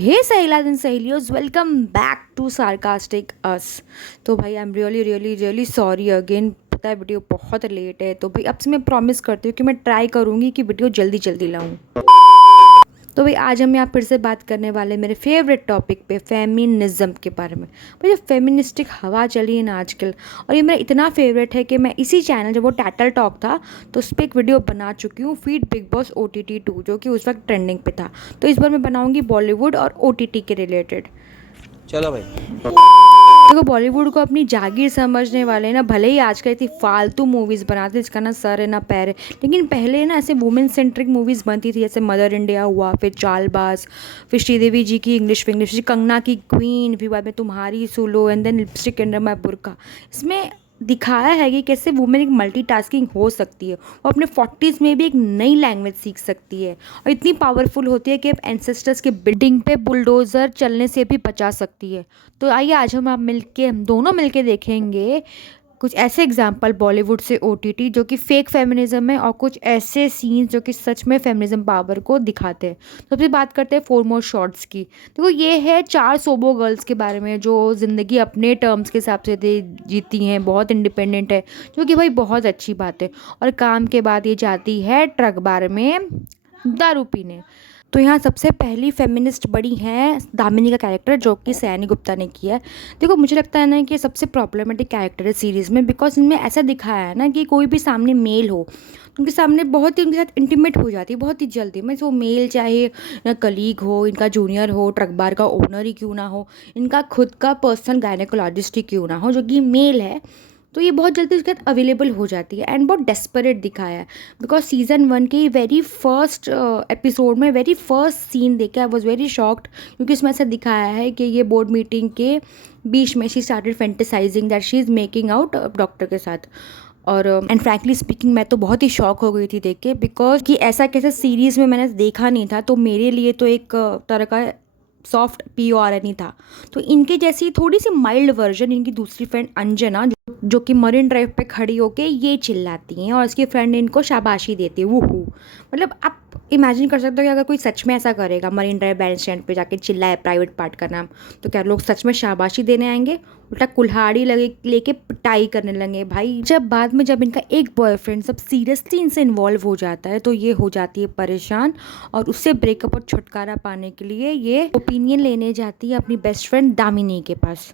हे सहेला दिन सहेलियोज, welcome back to sarcastic अस। तो भाई I am really really really sorry again. पता है वीडियो बहुत लेट है, तो भाई अब से मैं प्रॉमिस करती हूँ कि मैं ट्राई करूँगी कि वीडियो जल्दी जल्दी लाऊं। तो भाई आज हम यहाँ फिर से बात करने वाले मेरे फेवरेट टॉपिक पे, फेमिनिज्म के बारे में। भाई जो फेमिनिस्टिक हवा चली है ना आजकल, और ये मेरा इतना फेवरेट है कि मैं इसी चैनल, जब वो टैटल टॉक था तो उस पर एक वीडियो बना चुकी हूँ, फीड बिग बॉस OTT 2, जो कि उस वक्त ट्रेंडिंग पे था। तो इस बार मैं बनाऊंगी बॉलीवुड और OTT के रिलेटेड। चलो भाई। देखो, बॉलीवुड को अपनी जागीर समझने वाले ना भले ही आजकल इतनी फालतू मूवीज़ बनाते हैं जिसका ना सर है ना पैर है, लेकिन पहले ना ऐसे वुमेन सेंट्रिक मूवीज़ बनती थी, जैसे मदर इंडिया हुआ, फिर चालबाज, फिर श्रीदेवी जी की इंग्लिश विंग्लिश, कंगना की क्वीन, फिर बाद में तुम्हारी सुलो, and then lipstick under my burkha. इसमें दिखाया है कि कैसे वुमेन एक मल्टीटास्किंग हो सकती है, वो अपने 40s में भी एक नई लैंग्वेज सीख सकती है, और इतनी पावरफुल होती है कि एंसेस्टर्स के बिल्डिंग पे बुलडोज़र चलने से भी बचा सकती है। तो आइए आज हम दोनों मिलके देखेंगे कुछ ऐसे एग्जाम्पल बॉलीवुड से OTT जो कि फेक फेमिनिज्म है, और कुछ ऐसे सीन्स जो कि सच में फेमिनिज्म पावर को दिखाते हैं। तो फिर बात करते हैं फोर शॉर्ट्स की। देखो, ये है 4 सोबो गर्ल्स के बारे में जो ज़िंदगी अपने टर्म्स के हिसाब से जीती हैं, बहुत इंडिपेंडेंट है, जो कि भाई बहुत अच्छी बात है। और काम के बाद ये जाती है ट्रक बार में दारू पीने। तो यहाँ सबसे पहली फेमिनिस्ट बड़ी हैं दामिनी का कैरेक्टर, जो कि सैनी गुप्ता ने किया है। देखो, मुझे लगता है ना कि सबसे प्रॉब्लमेटिक कैरेक्टर है सीरीज़ में, बिकॉज इनमें ऐसा दिखाया है ना कि कोई भी सामने मेल हो तो उनके सामने बहुत ही उनके साथ इंटीमेट हो जाती है बहुत ही जल्दी। मैं वो मेल चाहे कलीग हो, इनका जूनियर हो, ट्रक बार का ओनर ही क्यों ना हो, इनका खुद का पर्सनल गायनेकोलॉजिस्ट ही क्यों ना हो, जो कि मेल है, तो ये बहुत जल्दी उसके साथ अवेलेबल हो जाती है। एंड बहुत डेस्परेट दिखाया है, बिकॉज सीज़न 1 के वेरी फर्स्ट एपिसोड में वेरी फर्स्ट सीन देख के आई वॉज वेरी शॉक्ड, क्योंकि उसमें ऐसा दिखाया है कि ये बोर्ड मीटिंग के बीच में she started fantasising that she is making out doctor के साथ। और एंड फ्रैंकली स्पीकिंग, मैं तो बहुत ही शॉक हो गई थी देख के, बिकॉज कि ऐसा कैसे सीरीज़ में मैंने देखा नहीं था। तो मेरे लिए तो एक तरह का सॉफ्ट POR नहीं था। तो इनके जैसी थोड़ी सी माइल्ड वर्जन इनकी दूसरी फ्रेंड अंजना, जो कि मरीन ड्राइव पे खड़ी होके ये चिल्लाती हैं, और इसकी फ्रेंड इनको शाबाशी देती है, वो मतलब आप इमेजिन कर सकते हो कि अगर कोई सच में ऐसा करेगा, मरीन ड्राइव बैंड स्टैंड पे जाके चिल्लाए प्राइवेट पार्ट का नाम, तो क्या लोग सच में शाबाशी देने आएंगे? उल्टा कुल्हाड़ी लगे लेके पिटाई करने लगे भाई। जब इनका एक बॉयफ्रेंड सब सीरियसली इनसे इन्वॉल्व हो जाता है, तो ये हो जाती है परेशान, और उससे ब्रेकअप और छुटकारा पाने के लिए ये ओपिनियन लेने जाती है अपनी बेस्ट फ्रेंड दामिनी के पास।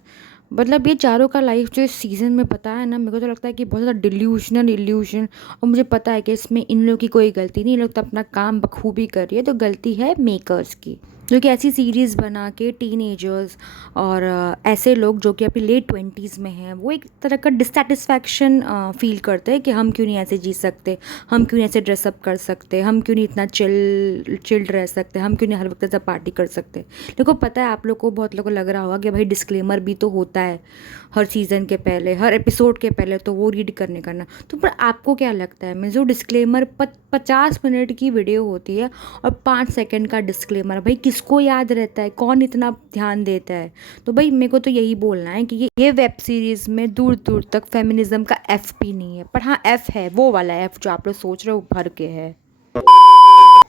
मतलब ये चारों का लाइफ जो इस सीज़न में पता है ना, मेरे को तो लगता है कि बहुत ज़्यादा डिल्यूशनल इल्यूशन। और मुझे पता है कि इसमें इन लोगों की कोई गलती नहीं, लोग तो अपना काम बखूबी कर रही है, तो गलती है मेकर्स की, जो कि ऐसी सीरीज़ बना के टीनेजर्स और ऐसे लोग जो कि अपनी लेट 20s में हैं, वो एक तरह का डिससेटिस्फैक्शन फील करते हैं कि हम क्यों नहीं ऐसे जी सकते, हम क्यों नहीं ऐसे ड्रेसअप कर सकते, हम क्यों नहीं इतना चिल्ड रह सकते, हम क्यों नहीं हर वक्त ऐसा पार्टी कर सकते। देखो, पता है आप लोग को, बहुत लोगों को लग रहा होगा कि भाई डिस्क्लेमर भी तो होता है हर सीज़न के पहले, हर एपिसोड के पहले, तो वो रीड करने करना। तो पर आपको क्या लगता है, मैं जो डिस्क्लेमर 50 मिनट की वीडियो होती है और 5 सेकंड का डिस्क्लेमर, भाई किसको याद रहता है, कौन इतना ध्यान देता है? तो भाई मेरे को तो यही बोलना है कि ये वेब सीरीज़ में दूर दूर तक फेमिनिज्म का F भी नहीं है, पर हाँ F है, वो वाला F जो आप लोग सोच रहे हो भर के है।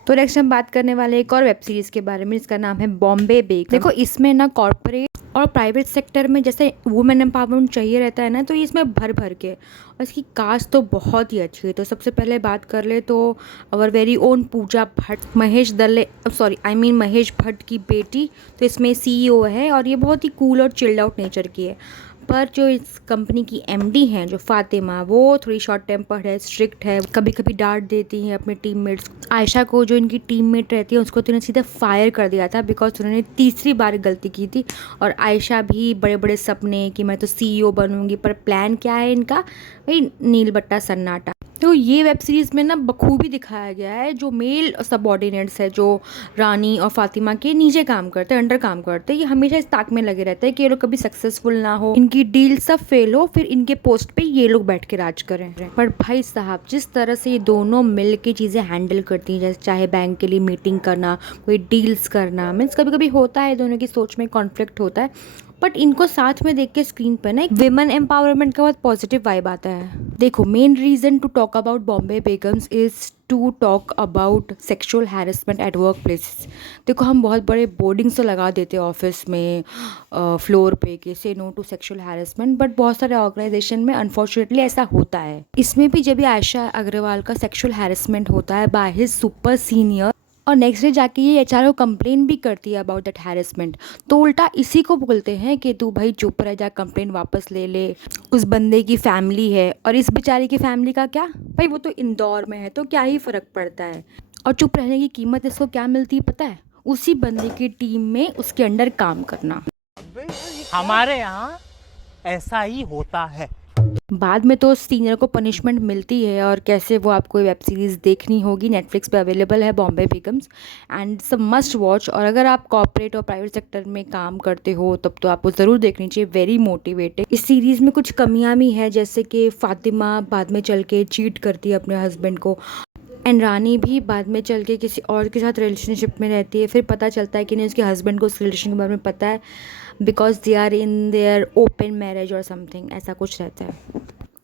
तो नेक्स्ट हम बात करने वाले एक और वेब सीरीज़ के बारे में, जिसका नाम है बॉम्बे बेगम। देखो, इसमें ना कॉर्पोरेट और प्राइवेट सेक्टर में जैसे वुमेन एम्पावरमेंट चाहिए रहता है ना, तो ये इसमें भर भर के, और इसकी कास्ट तो बहुत ही अच्छी है। तो सबसे पहले बात कर ले तो our very own Pooja Bhatt, Mahesh Bhatt की बेटी, तो इसमें CEO है, और ये बहुत ही कूल और चिल्ड आउट नेचर की है। पर जो इस कंपनी की MD हैं, जो फातिमा, वो थोड़ी शॉर्ट टेम्पर्ड है, स्ट्रिक्ट है, कभी कभी डांट देती हैं अपने टीममेट्स। आयशा को, जो इनकी टीममेट रहती है, उसको तो इन्हें सीधा फायर कर दिया था, बिकॉज उन्होंने तीसरी बार गलती की थी। और आयशा भी बड़े बड़े सपने कि मैं तो CEO बनूंगी, पर प्लान क्या है इनका, भाई नील बट्टा सन्नाटा। तो ये वेब सीरीज़ में ना बखूबी दिखाया गया है जो मेल सबॉर्डिनेट्स है, जो रानी और फातिमा के नीचे काम करते हैं, अंडर काम करते हैं, ये हमेशा इस ताक में लगे रहते हैं कि ये लोग कभी सक्सेसफुल ना हो, इनकी डील सब फेल हो, फिर इनके पोस्ट पे ये लोग बैठ के राज करें। पर भाई साहब, जिस तरह से ये दोनों मिल के चीज़ें हैंडल करती हैं, जैसे चाहे बैंक के लिए मीटिंग करना, कोई डील्स करना, मीन्स कभी कभी होता है दोनों की सोच में कॉन्फ्लिक्ट होता है, बट इनको साथ में देख के स्क्रीन पर ना एक विमेन एम्पावरमेंट का बहुत पॉजिटिव वाइब आता है। देखो, main reason to talk about Bombay Begums is to talk about sexual harassment at work places. देखो, हम बहुत बड़े बोर्डिंग्स तो लगा देते हैं ऑफिस में, फ्लोर पे कि say no to sexual harassment, but बहुत सारे ऑर्गेनाइजेशन में अनफॉर्चुनेटली ऐसा होता है। इसमें भी जब भी आयशा अग्रवाल का सेक्सुअल हैरेसमेंट होता है बाय हिज सुपर सीनियर, और नेक्स्ट डे जाके ये एचआरओ कंप्लेन भी करती है अबाउट दैट हैरेसमेंट, तो उल्टा इसी को बोलते हैं कि तू भाई चुप रह जा, कंप्लेन वापस ले ले। उस बंदे की फैमिली है और इस बेचारी की फैमिली का क्या भाई, वो तो इंदौर में है तो क्या ही फ़र्क पड़ता है। और चुप रहने की कीमत इसको क्या मिलती है पता है? उसी बंदे की टीम में उसके अंडर काम करना। हमारे यहाँ ऐसा ही होता है। बाद में तो सीनियर को पनिशमेंट मिलती है, और कैसे वो आपको वेब सीरीज़ देखनी होगी, नेटफ्लिक्स पे अवेलेबल है Bombay Begums, and it's a must watch. और अगर आप कॉर्पोरेट और प्राइवेट सेक्टर में काम करते हो तब तो आपको ज़रूर देखनी चाहिए, वेरी मोटिवेटिंग। इस सीरीज़ में कुछ कमियां भी हैं, जैसे कि फातिमा बाद में चल के चीट करती है अपने हस्बैंड को, एंड रानी भी बाद में चल के किसी और के साथ रिलेशनशिप में रहती है। फिर पता चलता है कि नहीं उसके हस्बैंड को उस रिलेशन के बारे में पता है, because they are in their open marriage और समथिंग, ऐसा कुछ रहता है।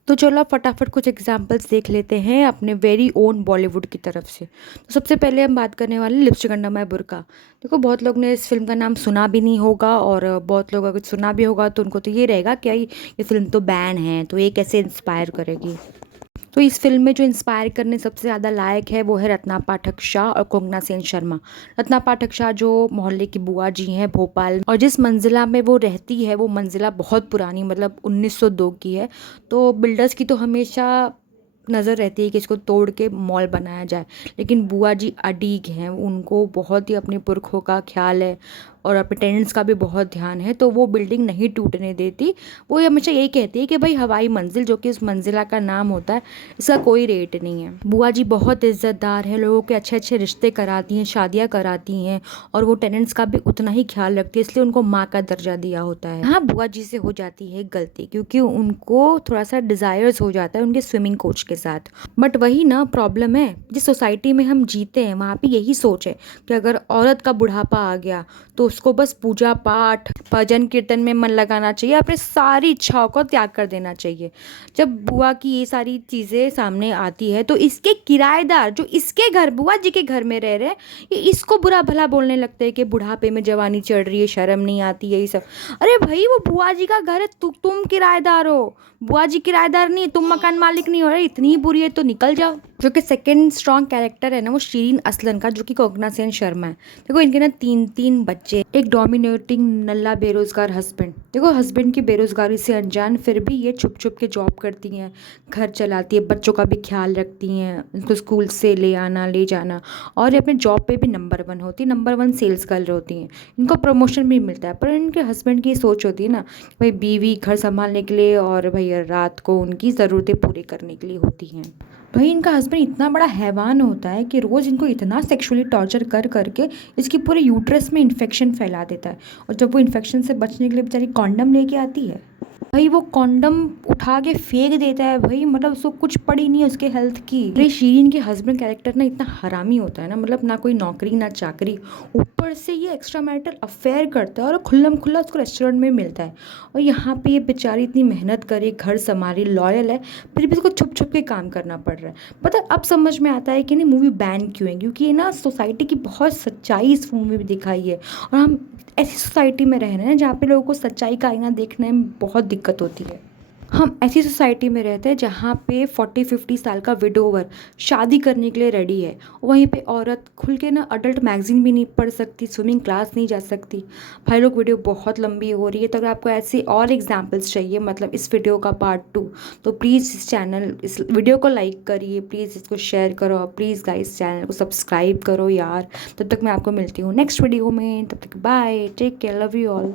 तो चलो आप फटाफट कुछ एग्जांपल्स देख लेते हैं अपने वेरी ओन बॉलीवुड की तरफ से। तो सबसे पहले हम बात करने वाले हैं लिपस्टिक अंडर माय बुर्का। देखो, बहुत लोग ने इस फिल्म का नाम सुना भी नहीं होगा, और बहुत लोग अगर सुना भी होगा तो उनको तो ये रहेगा कि ये फिल्म तो बैन है, तो ये कैसे इंस्पायर करेगी। तो इस फिल्म में जो इंस्पायर करने सबसे ज़्यादा लायक है वो है रत्ना पाठक शाह और कोंगना सेन शर्मा। रत्ना पाठक शाह जो मोहल्ले की बुआ जी हैं भोपाल, और जिस मंजिला में वो रहती है वो मंजिला बहुत पुरानी, मतलब 1902 की है। तो बिल्डर्स की तो हमेशा नज़र रहती है कि इसको तोड़ के मॉल बनाया जाए, लेकिन बुआ जी अडीग हैं, उनको बहुत ही अपने पुरखों का ख्याल है और अपने टेनेंट्स का भी बहुत ध्यान है, तो वो बिल्डिंग नहीं टूटने देती। वो हमेशा यही कहती है कि भाई हवाई मंजिल, जो कि उस मंजिला का नाम होता है, इसका कोई रेट नहीं है। बुआ जी बहुत इज्जतदार है, लोगों के अच्छे अच्छे रिश्ते कराती हैं, शादियाँ कराती हैं, और वो टेनेंट्स का भी उतना ही ख्याल रखती है, इसलिए उनको माँ का दर्जा दिया होता है। हाँ, बुआ जी से हो जाती है गलती, क्योंकि उनको थोड़ा सा डिज़ायर्स हो जाता है उनके स्विमिंग कोच के साथ। बट वही ना प्रॉब्लम है, जिस सोसाइटी में हम जीते हैं वहाँ पे यही सोच है कि अगर औरत का बुढ़ापा आ गया तो उसको बस पूजा पाठ भजन कीर्तन में मन लगाना चाहिए, अपने सारी इच्छाओं को त्याग कर देना चाहिए। जब बुआ की ये सारी चीज़ें सामने आती है तो इसके किराएदार जो इसके घर बुआ जी के घर में रह रहे हैं, ये इसको बुरा भला बोलने लगते हैं कि बुढ़ापे में जवानी चढ़ रही है, शर्म नहीं आती, यही सब। अरे भाई, वो बुआ जी का घर है, तुम किराएदार हो, बुआ जी किराएदार नहीं है, तुम मकान मालिक नहीं हो रहे, इतनी बुरी है तो निकल जाओ। जो कि सेकंड स्ट्रॉन्ग कैरेक्टर है ना वो शिरीन असलन का, जो कि कोंगना सेन शर्मा है। देखो, इनके ना तीन बच्चे, एक डोमिनेटिंग नल्ला बेरोजगार हस्बैंड। देखो, हस्बैंड की बेरोजगारी से अनजान, फिर भी ये छुप छुप के जॉब करती हैं, घर चलाती है, बच्चों का भी ख्याल रखती हैं, उनको स्कूल से ले आना ले जाना, और ये अपने जॉब पे भी नंबर 1 होती है, नंबर 1 सेल्स गर्ल होती हैं। इनको प्रमोशन भी मिलता है, पर इनके हस्बैंड की सोच होती है ना भाई, बीवी घर संभालने के लिए और भैया रात को उनकी ज़रूरतें पूरी करने के लिए होती हैं। भाई, इनका हस्बैंड इतना बड़ा हैवान होता है कि रोज़ इनको इतना सेक्सुअली टॉर्चर कर करके इसकी पूरे यूट्रस में इन्फेक्शन फैला देता है, और जब वो इन्फेक्शन से बचने के लिए बेचारी कॉन्डम लेके आती है, भाई वो कॉन्डम उठा के फेंक देता है। भाई मतलब उसको कुछ पड़ी नहीं है उसके हेल्थ की। अरे शीरीन के हस्बैंड कैरेक्टर ना इतना हरामी होता है ना, मतलब ना कोई नौकरी ना चाकरी, ऊपर से ये एक्स्ट्रा मैरिटल अफेयर करता है और खुल्लम खुल्ला उसको रेस्टोरेंट में मिलता है। और यहाँ पे ये बेचारी इतनी मेहनत करे, घर संभाली, लॉयल है, फिर भी उसको छुप छुप के काम करना पड़ रहा है। पता अब समझ में आता है कि नहीं मूवी बैन क्यों है, क्योंकि ये ना सोसाइटी की बहुत सच्चाई इस मूवी में दिखाई है, और हम ऐसी सोसाइटी में रह रहे हैं जहाँ पे लोगों को सच्चाई का आईना देखने में बहुत दिक्कत होती है। हम ऐसी सोसाइटी में रहते हैं जहाँ पे 40-50 साल का विडोवर शादी करने के लिए रेडी है, वहीं पे औरत खुल के ना अडल्ट मैगजीन भी नहीं पढ़ सकती, स्विमिंग क्लास नहीं जा सकती। भाई लोग, वीडियो बहुत लंबी हो रही है, तो अगर आपको ऐसे और एग्जांपल्स चाहिए, मतलब इस वीडियो का पार्ट 2, तो प्लीज़ इस वीडियो को लाइक करिए, प्लीज़ इसको शेयर करो, और प्लीज़ गाइस चैनल को सब्सक्राइब करो यार। तब तक मैं आपको मिलती हूँ नेक्स्ट वीडियो में, तब तक bye, take care, love you all.